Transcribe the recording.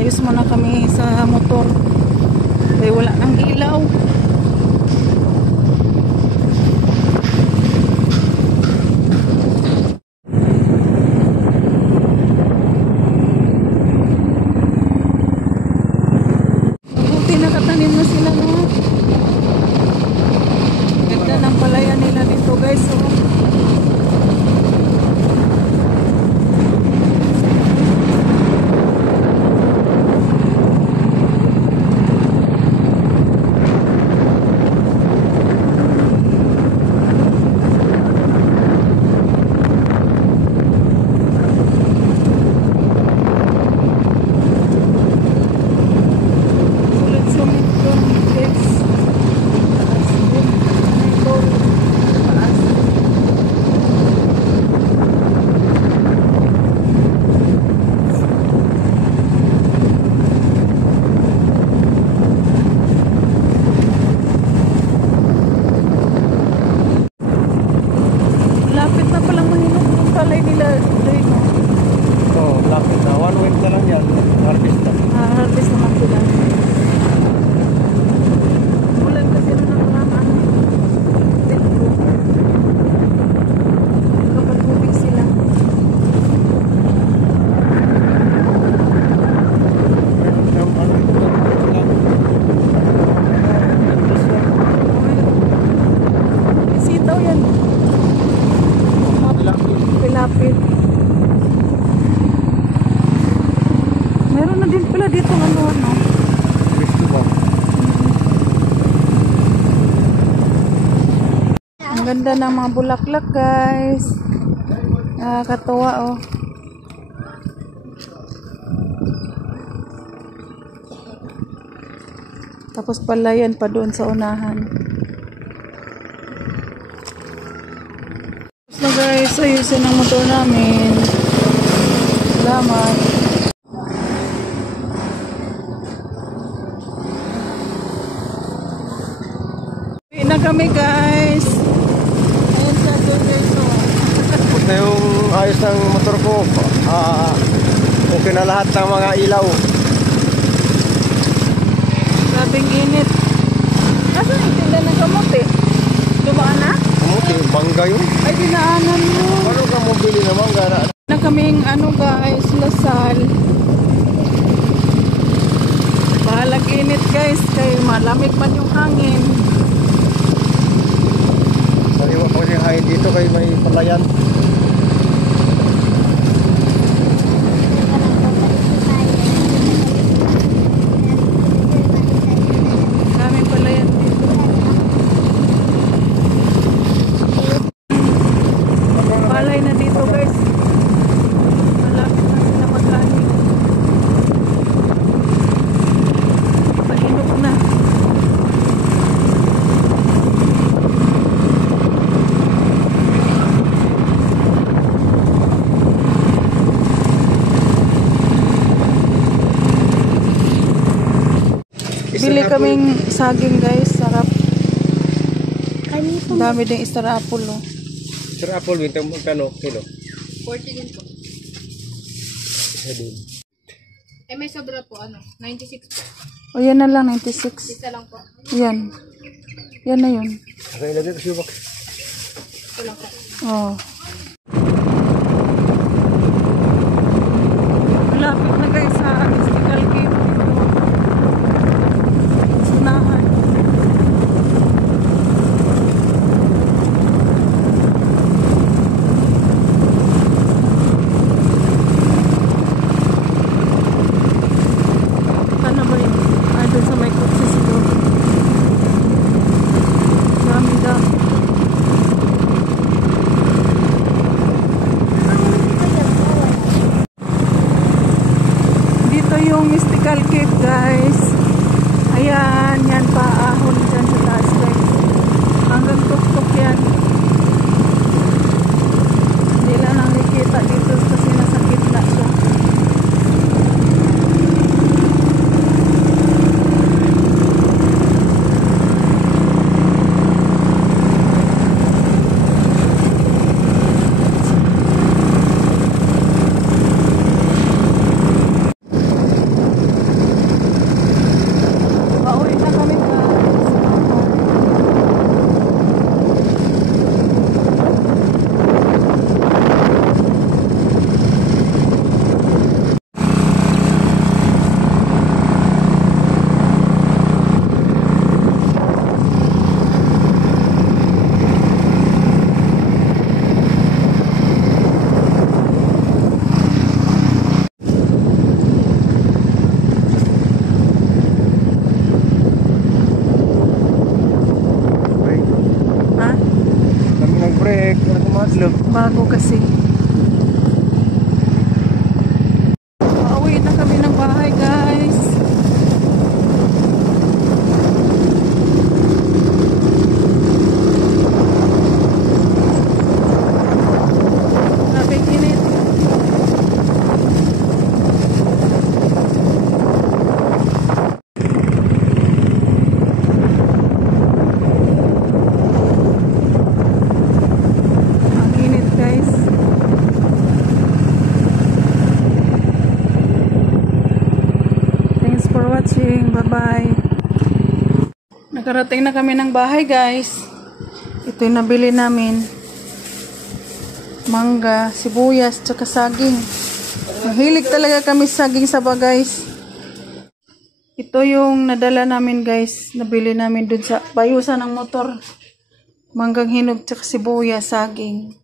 Nag-ayos muna kami sa motor. Kaya wala nang ilaw. Mabuti nakatanim na sila, no? Ganda ng palayan nila dito, guys. So, meron na din pala dito ano. Ang ganda ng mga bulaklak, guys. Nakakatuwa, oh. Tapos palayan pa doon sa unahan. So guys, ayusin ang motor namin. Salamat. Uwi na kami, guys. Ayan sa doon, guys. Tapos na yung ayos ng motor ko. Okay na lahat ng mga ilaw. Grabing init. Asa yung tinda ng kamote? Dumaan na? Kamote, mangga yun. Ay, dinaanan mo. Paano ka mabili na mangga? Na kaming ano, guys, Lasal. Bahalag init, guys. Kaya malamig man yung hangin. Sariwa ko yung hangin dito kay may palayan. Bili kaming saging, guys. Sarap. Dami din Star Apple, oh. Star Apple, bintang magkano kilo? 40 din po. Isa din. May sobra po, 96 po. O, yan na lang, 96. Isa lang po. Yan. Yan na yun. Okay, ilagay ko siya. Ito lang po. Oh. Malapit na, guys, sa Mystical Cave. Sunahan. Ano ba yun? Doon sa may kutsi siguro. Dami-dami. Dito yung Mystical Cave, guys. Ayan, yan pa ahon dyan sa taas, guys. Hanggang tuk-tuk yan. Hindi lang nakikita dito kasi nasa gitna siya. kasi. Pauwi na kami ng bahay guys. Napag-init. Ang init guys. Thanks for watching. Bye-bye. Nakarating na kami ng bahay guys. Ito yung nabili namin. Mangga, sibuyas, tsaka saging. Mahilig talaga kami sa saging saba guys. Ito yung nadala namin guys. Nabili namin dun sa bayusan ng motor. Manggang hinog, tsaka sibuyas, saging.